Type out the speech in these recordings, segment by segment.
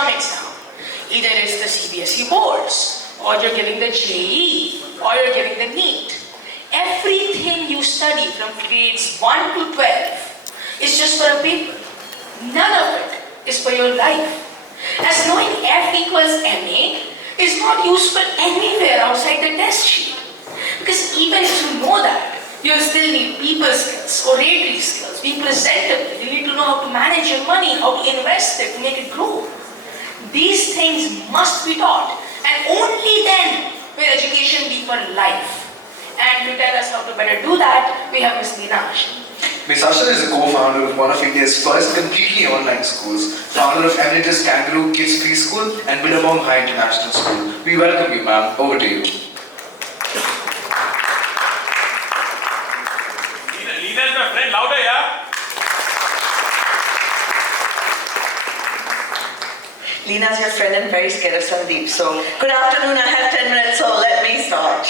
some exam. Either it's the CBSE boards, or you're giving the JEE, or you're giving the NEET. Everything you study from grades 1 to 12 is just for a paper. None of it is for your life. As knowing F equals MA is not useful anywhere outside the test sheet. Because even if you know that, you still need people skills, oratory skills, being presentable. You need to know how to manage your money, how to invest it, to make it grow. These things must be taught, and only then will education be for life. And to tell us how to better do that, we have Ms. Lina Ashar. Ms. Ashar is a co-founder of one of India's first completely online schools, founder of Emeritus Kangaroo Kids Preschool and Billabong High International School. We welcome you, ma'am. Over to you. Lina is my friend. Louder, yeah? Lina's your friend and very scared of Sandeep. So, good afternoon. I have 10 minutes, so let me start.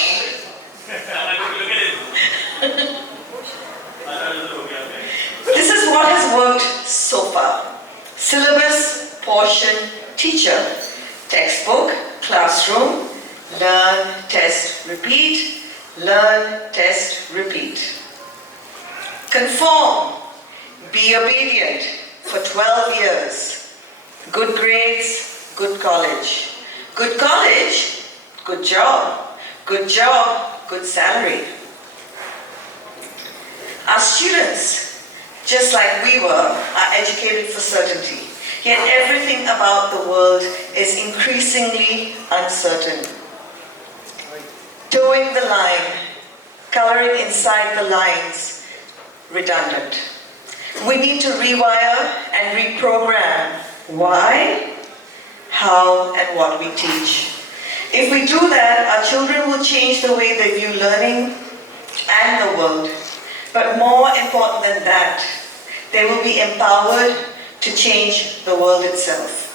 This is what has worked so far. Syllabus, portion, teacher, textbook, classroom, learn, test, repeat, learn, test, repeat. Conform, be obedient for 12 years. Good grades, good college. Good college, good job. Good job, good salary. Our students, just like we were, are educated for certainty. Yet everything about the world is increasingly uncertain. Towing the line, coloring inside the lines, redundant. We need to rewire and reprogram why, how, and what we teach. If we do that, our children will change the way they view learning and the world. But more important than that, they will be empowered to change the world itself.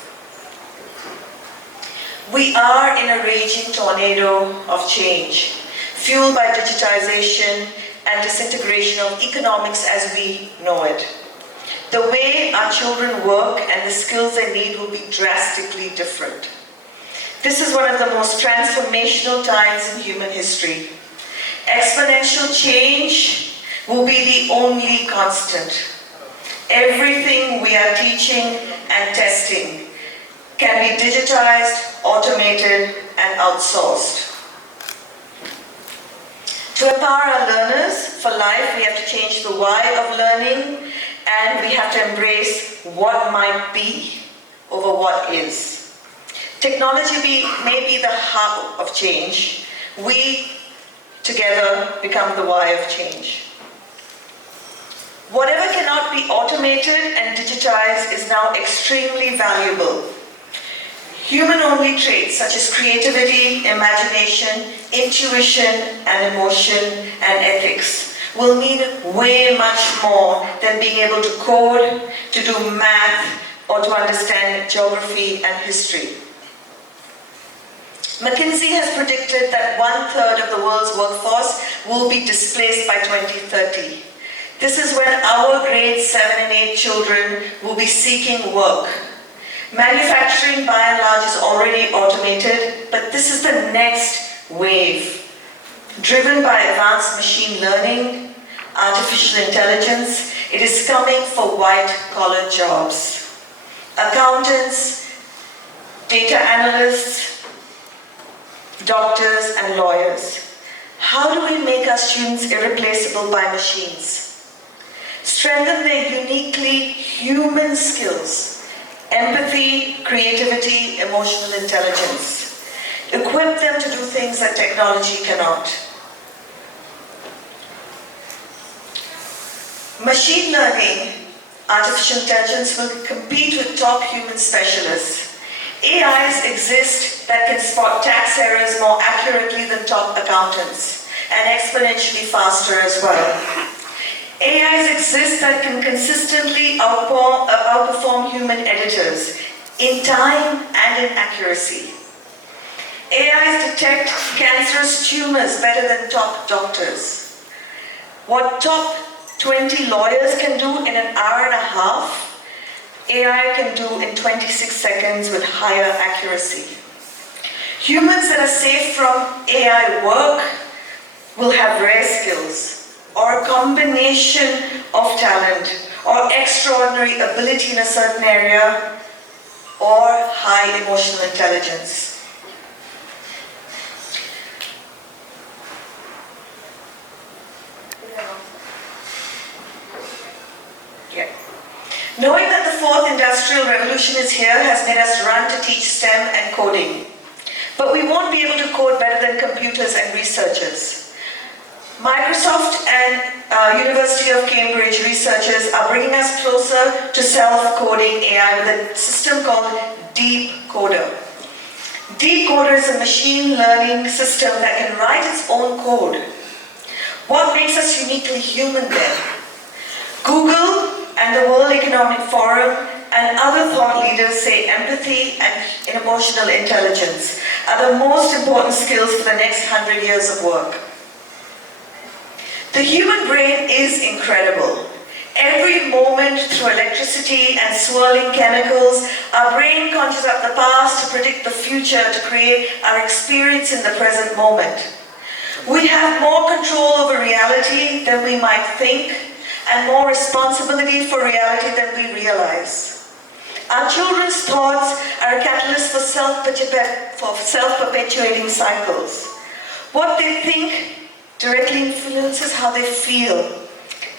We are in a raging tornado of change, fueled by digitization and disintegration of economics as we know it. The way our children work and the skills they need will be drastically different. This is one of the most transformational times in human history. Exponential change will be the only constant. Everything we are teaching and testing can be digitized, automated, and outsourced. To empower our learners for life, we have to change the why of learning, and we have to embrace what might be over what is. Technology may be the how of change. We together become the why of change. Whatever cannot be automated and digitized is now extremely valuable. Human-only traits such as creativity, imagination, intuition, and emotion, and ethics will mean way much more than being able to code, to do math, or to understand geography and history. McKinsey has predicted that 1/3 of the world's workforce will be displaced by 2030. This is when our grades 7 and 8 children will be seeking work. Manufacturing, by and large, is already automated, but this is the next wave. Driven by advanced machine learning, artificial intelligence, it is coming for white-collar jobs. Accountants, data analysts, doctors, and lawyers. How do we make our students irreplaceable by machines? Strengthen their uniquely human skills, empathy, creativity, emotional intelligence. Equip them to do things that technology cannot. Machine learning, artificial intelligence will compete with top human specialists. AIs exist that can spot tax errors more accurately than top accountants, and exponentially faster as well. AIs exist that can consistently outperform human editors in time and in accuracy. AIs detect cancerous tumors better than top doctors. What top 20 lawyers can do in an hour and a half, AI can do in 26 seconds with higher accuracy. Humans that are safe from AI work will have rare skills or a combination of talent or extraordinary ability in a certain area or high emotional intelligence. Yeah. Knowing that the fourth industrial revolution is here has made us run to teach STEM and coding. But we won't be able to code better than computers and researchers. Microsoft and University of Cambridge researchers are bringing us closer to self-coding AI with a system called DeepCoder. DeepCoder is a machine learning system that can write its own code. What makes us uniquely human then? Google and the World Economic Forum and other thought leaders say empathy and emotional intelligence are the most important skills for the next 100 years of work. The human brain is incredible. Every moment through electricity and swirling chemicals, our brain conjures up the past to predict the future, to create our experience in the present moment. We have more control over reality than we might think, and more responsibility for reality than we realize. Our children's thoughts are a catalyst for self-perpetuating cycles. What they think directly influences how they feel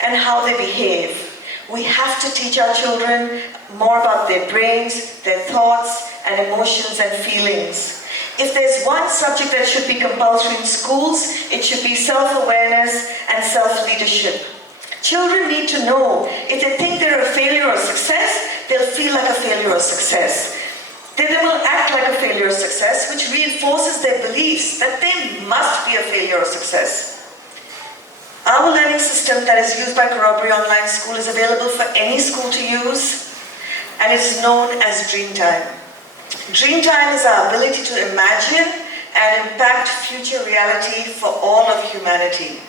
and how they behave. We have to teach our children more about their brains, their thoughts, and emotions and feelings. If there's one subject that should be compulsory in schools, it should be self-awareness and self-leadership. Children need to know if they think they're a failure or success, they'll feel like a failure or success. Then they will act like a failure or success, which reinforces their beliefs that they must be a failure or success. Our learning system that is used by Korroborre Online School is available for any school to use, and it's known as Dreamtime. Dreamtime is our ability to imagine and impact future reality for all of humanity.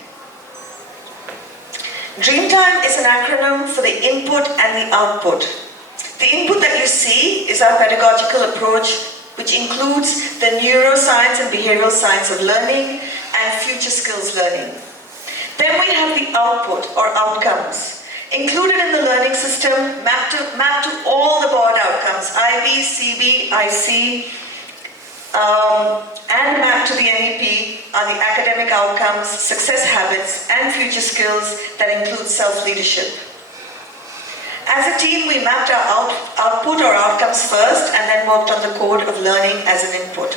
Dreamtime is an acronym for the input and the output. The input that you see is our pedagogical approach, which includes the neuroscience and behavioral science of learning and future skills learning. Then we have the output or outcomes. Included in the learning system, mapped to all the board outcomes, IB, CB, IC, and mapped to the NEP are the academic outcomes, success habits, and future skills that include self-leadership. As a team, we mapped our output or outcomes first and then worked on the code of learning as an input.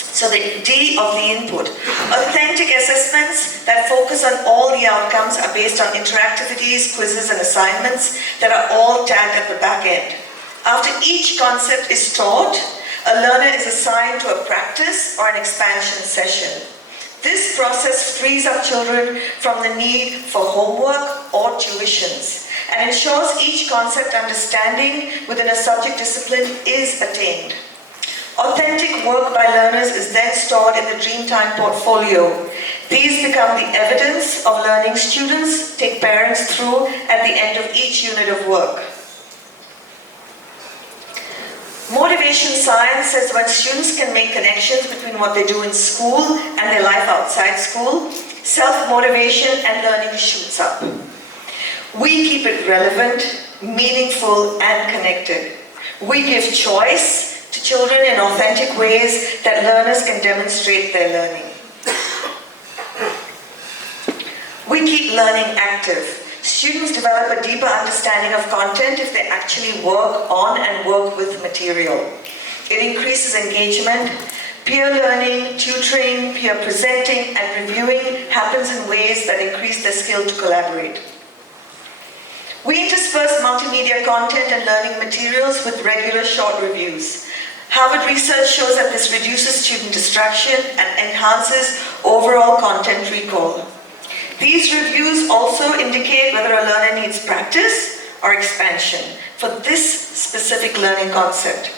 So the D of the input. Authentic assessments that focus on all the outcomes are based on interactivities, quizzes, and assignments that are all tagged at the back end. After each concept is taught, a learner is assigned to a practice or an expansion session. This process frees up children from the need for homework or tuitions and ensures each concept understanding within a subject discipline is attained. Authentic work by learners is then stored in the Dreamtime portfolio. These become the evidence of learning students take parents through at the end of each unit of work. Motivation science says when students can make connections between what they do in school and their life outside school, self-motivation and learning shoots up. We keep it relevant, meaningful, and connected. We give choice to children in authentic ways that learners can demonstrate their learning. We keep learning active. Students develop a deeper understanding of content if they actually work on and work with material. It increases engagement. Peer learning, tutoring, peer presenting, and reviewing happens in ways that increase their skill to collaborate. We intersperse multimedia content and learning materials with regular short reviews. Harvard research shows that this reduces student distraction and enhances overall content recall. These reviews also indicate whether a learner needs practice or expansion for this specific learning concept.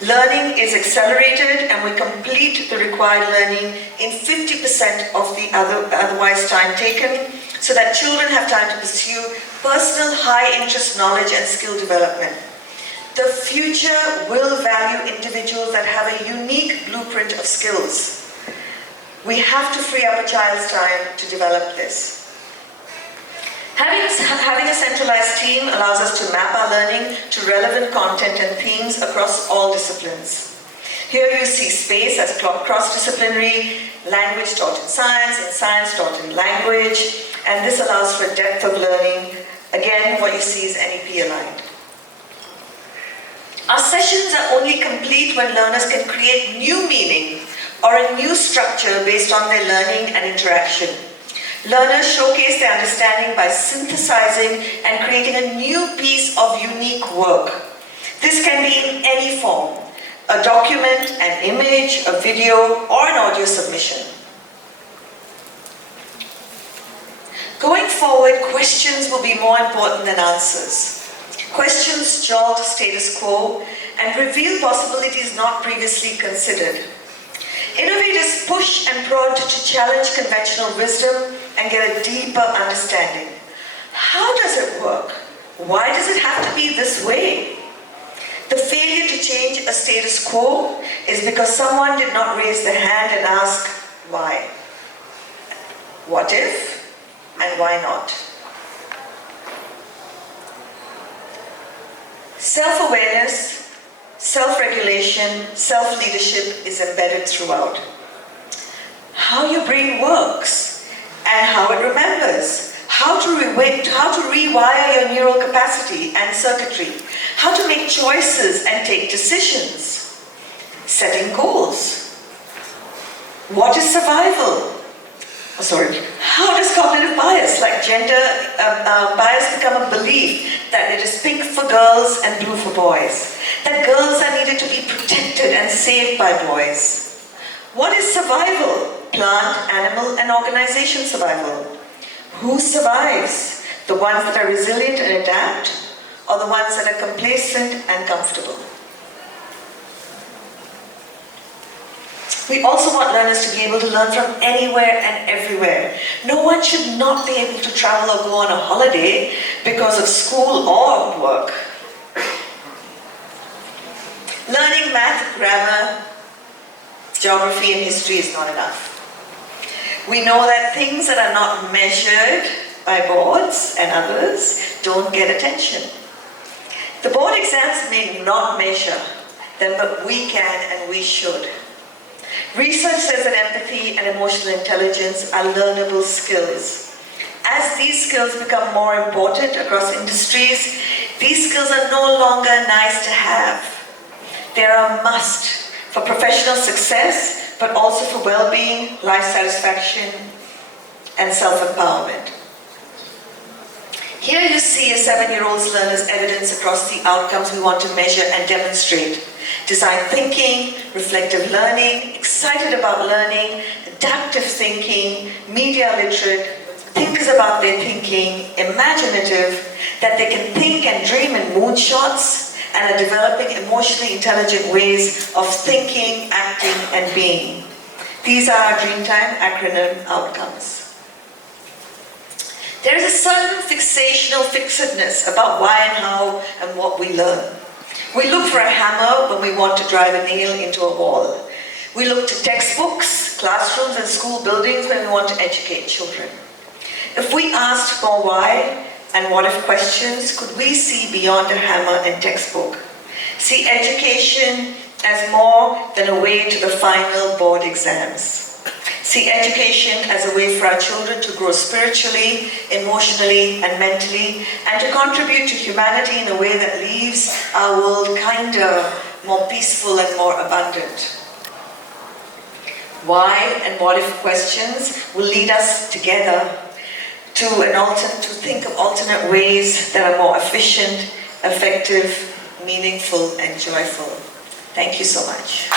Learning is accelerated and we complete the required learning in 50% of the otherwise time taken, so that children have time to pursue personal high-interest knowledge and skill development. The future will value individuals that have a unique blueprint of skills. We have to free up a child's time to develop this. Having a centralized team allows us to map our learning to relevant content and themes across all disciplines. Here you see space as cross-disciplinary, language taught in science and science taught in language, and this allows for depth of learning. Again, what you see is NEP aligned. Our sessions are only complete when learners can create new meaning or a new structure based on their learning and interaction. Learners showcase their understanding by synthesizing and creating a new piece of unique work. This can be in any form: a document, an image, a video, or an audio submission. Going forward, questions will be more important than answers. Questions jolt status quo and reveal possibilities not previously considered. Innovators push and prod to challenge conventional wisdom and get a deeper understanding. How does it work? Why does it have to be this way? The failure to change a status quo is because someone did not raise their hand and ask why. What if? And why not? Self-awareness, self-regulation, self-leadership is embedded throughout. How your brain works and how it remembers, how to rewire your neural capacity and circuitry, how to make choices and take decisions, setting goals. What is survival? How does cognitive bias, like gender bias, become a belief that it is pink for girls and blue for boys? That girls are needed to be protected and saved by boys? What is survival? Plant, animal, and organization survival. Who survives? The ones that are resilient and adapt, or the ones that are complacent and comfortable? We also want learners to be able to learn from anywhere and everywhere. No one should not be able to travel or go on a holiday because of school or work. Learning math, grammar, geography, and history is not enough. We know that things that are not measured by boards and others don't get attention. The board exams may not measure them, but we can and we should. Research says that empathy and emotional intelligence are learnable skills. As these skills become more important across industries, these skills are no longer nice to have. They are a must for professional success, but also for well-being, life satisfaction, and self-empowerment. Here you see a 7-year-old learner's evidence across the outcomes we want to measure and demonstrate. Design thinking, reflective learning, excited about learning, adaptive thinking, media literate, thinkers about their thinking, imaginative, that they can think and dream in moonshots, and are developing emotionally intelligent ways of thinking, acting, and being. These are our Dreamtime acronym outcomes. There is a certain fixational fixedness about why and how and what we learn. We look for a hammer when we want to drive a nail into a wall. We look to textbooks, classrooms, and school buildings when we want to educate children. If we asked more why and what if questions, could we see beyond a hammer and textbook? See education as more than a way to the final board exams. See education as a way for our children to grow spiritually, emotionally, and mentally, and to contribute to humanity in a way that leaves our world kinder, more peaceful, and more abundant. Why and what if questions will lead us together to think of alternate ways that are more efficient, effective, meaningful, and joyful. Thank you so much.